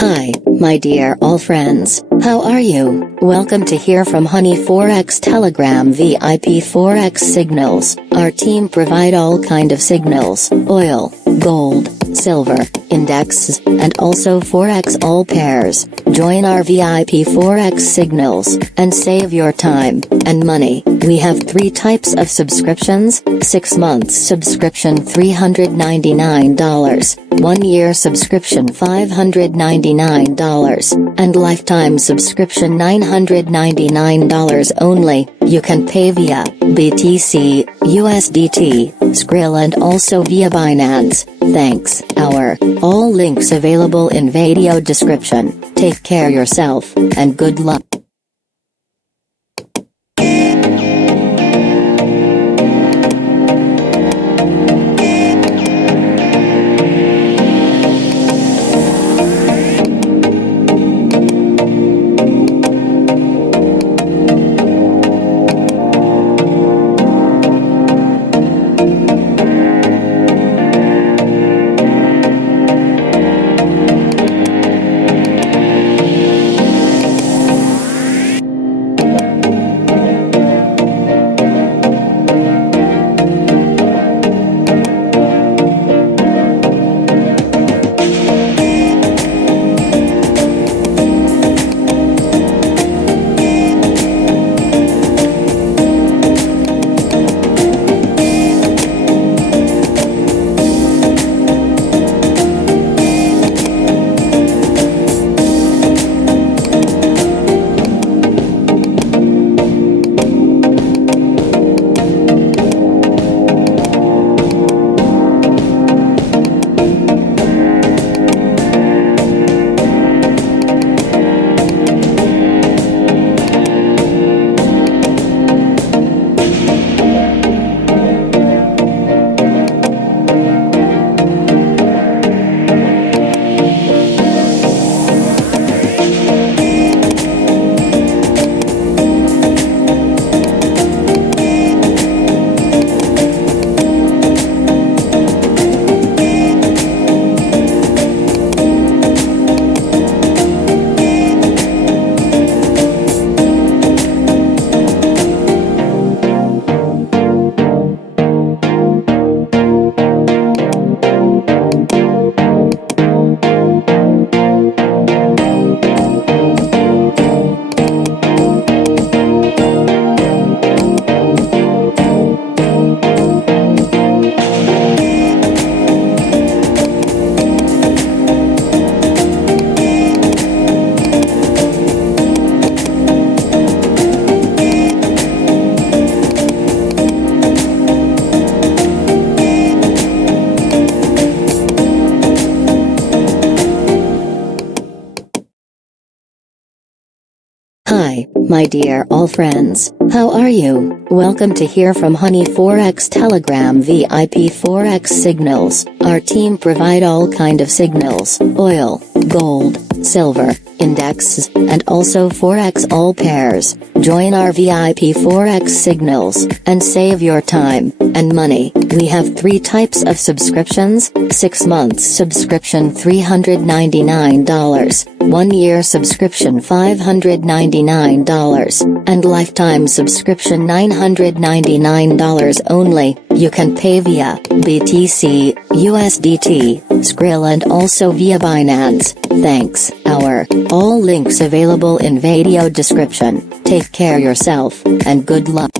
Hi, my dear all friends, how are you? Welcome to hear from Honey Forex Telegram VIP Forex signals. Our team provide all kind of signals, oil, gold, silver, indexes, and also Forex all pairs. Join our VIP Forex signals, and save your time and money. We have 3 types of subscriptions: 6 months subscription $399, 1 year subscription $599, and lifetime subscription $999 only. You can pay via BTC, USDT, Skrill and also via Binance. Thanks. All links available in video description. Take care yourself, and good luck. Hi, my dear all friends, how are you? Welcome to hear from Honey Forex Telegram VIP Forex signals. Our team provide all kind of signals, oil, gold, silver, indexes, and also Forex all pairs. Join our VIP Forex signals, and save your time and money. We have 3 types of subscriptions: 6 months subscription $399, 1 year subscription $599, and lifetime subscription $999 only. You can pay via BTC, USDT, Skrill and also via Binance. Thanks. All links available in video description. Take care yourself, and good luck.